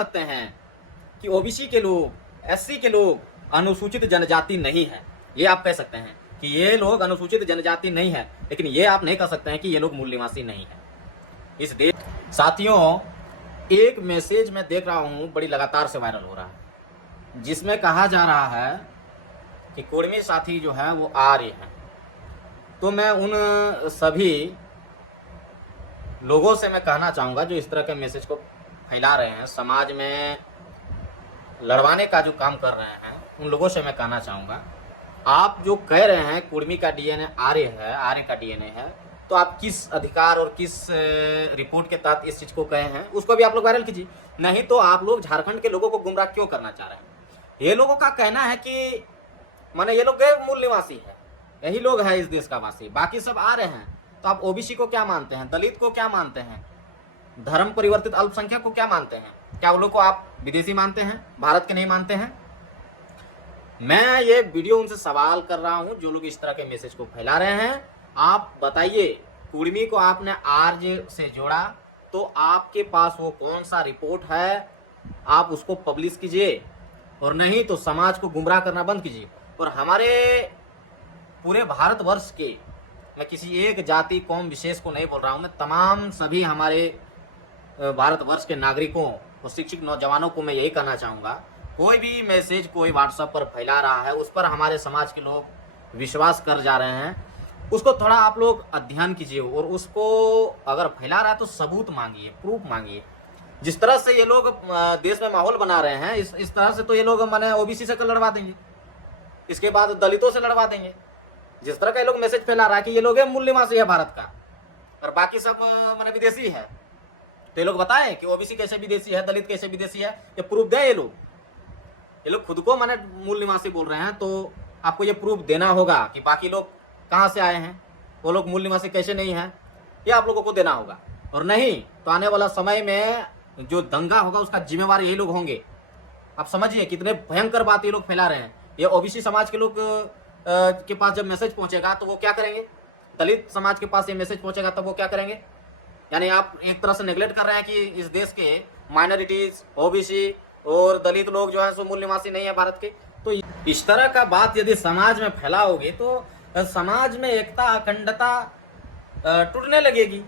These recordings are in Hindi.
सकते हैं कि ओबीसी के लोग, एससी के लोग अनुसूचित जनजाति नहीं है। ये आप कह सकते हैं कि ये लोग अनुसूचित जनजाति नहीं है, लेकिन ये आप नहीं कह सकते हैं कि ये लोग मूल निवासी नहीं है इस देश। साथियों, एक मैसेज मैं देख रहा हूं बड़ी लगातार से वायरल हो रहा है, जिसमें कहा जा रहा है कि कुर्मी साथी जो है वो आर्य हैं। तो मैं उन सभी लोगों से मैं कहना चाहूँगा जो इस तरह के मैसेज को फैला रहे हैं, समाज में लड़वाने का जो काम कर रहे हैं, उन लोगों से मैं कहना चाहूँगा, आप जो कह रहे हैं कुर्मी का डीएनए आर्य है, आर्य का डीएनए है, तो आप किस अधिकार और किस रिपोर्ट के तहत इस चीज़ को कहे हैं, उसको भी आप लोग वायरल कीजिए। नहीं तो आप लोग झारखंड के लोगों को गुमराह क्यों करना चाह रहे हैं? ये लोगों का कहना है कि माने ये लोग गैर मूल निवासी है, यही लोग है इस देश का वासी, बाकी सब आ रहे हैं। तो आप ओबीसी को क्या मानते हैं, दलित को क्या मानते हैं, धर्म परिवर्तित अल्पसंख्यक को क्या मानते हैं? क्या उन लोग को आप विदेशी मानते हैं, भारत के नहीं मानते हैं? मैं ये वीडियो उनसे सवाल कर रहा हूं जो लोग इस तरह के मैसेज को फैला रहे हैं। आप बताइए, कुर्मी को आपने आर्य से जोड़ा तो आपके पास वो कौन सा रिपोर्ट है, आप उसको पब्लिश कीजिए, और नहीं तो समाज को गुमराह करना बंद कीजिए। और हमारे पूरे भारतवर्ष के, मैं किसी एक जाति कौम विशेष को नहीं बोल रहा हूं, मैं तमाम सभी हमारे भारतवर्ष के नागरिकों और शिक्षित नौजवानों को मैं यही कहना चाहूँगा, कोई भी मैसेज कोई व्हाट्सएप पर फैला रहा है, उस पर हमारे समाज के लोग विश्वास कर जा रहे हैं, उसको थोड़ा आप लोग अध्ययन कीजिए, और उसको अगर फैला रहा है तो सबूत मांगिए, प्रूफ मांगिए। जिस तरह से ये लोग देश में माहौल बना रहे हैं, इस तरह से तो ये लोग माने ओबीसी से लड़वा देंगे, इसके बाद दलितों से लड़वा देंगे। जिस तरह का ये लोग मैसेज फैला रहा है कि ये लोग मूल निवासी है भारत का और बाकी सब माने विदेशी है, तो ये लोग बताएं कि ओबीसी कैसे विदेशी है, दलित कैसे विदेशी है, ये प्रूफ दे। ये लोग खुद को माने मूल निवासी बोल रहे हैं, तो आपको ये प्रूफ देना होगा कि बाकी लोग कहाँ से आए हैं, वो लोग मूल निवासी कैसे नहीं है, ये आप लोगों को देना होगा। और नहीं तो आने वाला समय में जो दंगा होगा उसका जिम्मेवार यही लोग होंगे। आप समझिए कितने भयंकर बात ये लोग फैला रहे हैं। ये ओबीसी समाज के लोग के पास जब मैसेज पहुंचेगा तो वो क्या करेंगे, दलित समाज के पास ये मैसेज पहुंचेगा तब वो क्या करेंगे? यानी आप एक तरह से नेग्लेक्ट कर रहे हैं कि इस देश के माइनॉरिटीज, ओबीसी और दलित लोग जो है सो मूल निवासी नहीं है भारत के। तो इस तरह का बात यदि समाज में फैलाओगे तो समाज में एकता, अखंडता टूटने लगेगी।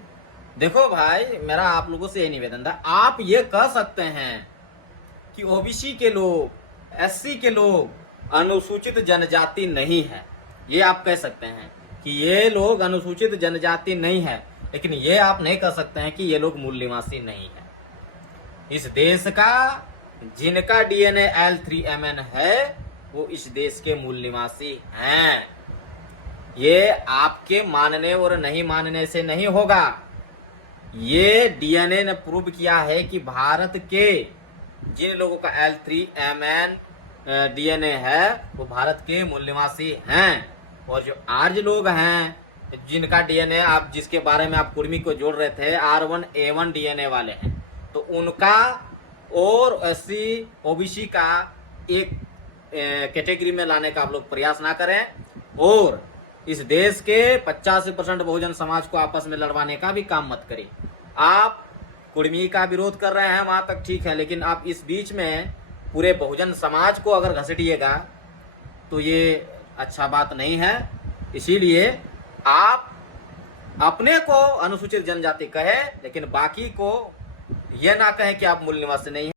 देखो भाई, मेरा आप लोगों से ये निवेदन था, आप ये कह सकते हैं कि ओबीसी के लोग, एससी के लोग अनुसूचित जनजाति नहीं है, ये आप कह सकते हैं कि ये लोग अनुसूचित जनजाति नहीं है, लेकिन ये आप नहीं कह सकते हैं कि ये लोग मूल निवासी नहीं है। इस देश का जिनका डीएनए L3MN है वो इस देश के मूल निवासी हैं। ये आपके मानने और नहीं मानने से नहीं होगा, ये डीएनए ने प्रूव किया है कि भारत के जिन लोगों का L3MN डीएनए है वो भारत के मूल निवासी हैं। और जो आर्य लोग हैं जिनका डीएनए आप, जिसके बारे में आप कुर्मी को जोड़ रहे थे, R1A1 डीएनए वाले हैं, तो उनका और एससी ओबीसी का एक कैटेगरी में लाने का आप लोग प्रयास ना करें, और इस देश के 85% बहुजन समाज को आपस में लड़वाने का भी काम मत करिए। आप कुर्मी का विरोध कर रहे हैं वहां तक ठीक है, लेकिन आप इस बीच में पूरे बहुजन समाज को अगर घसीटिएगा तो ये अच्छा बात नहीं है। इसीलिए आप अपने को अनुसूचित जनजाति कहे, लेकिन बाकी को यह ना कहें कि आप मूल निवासी नहीं है।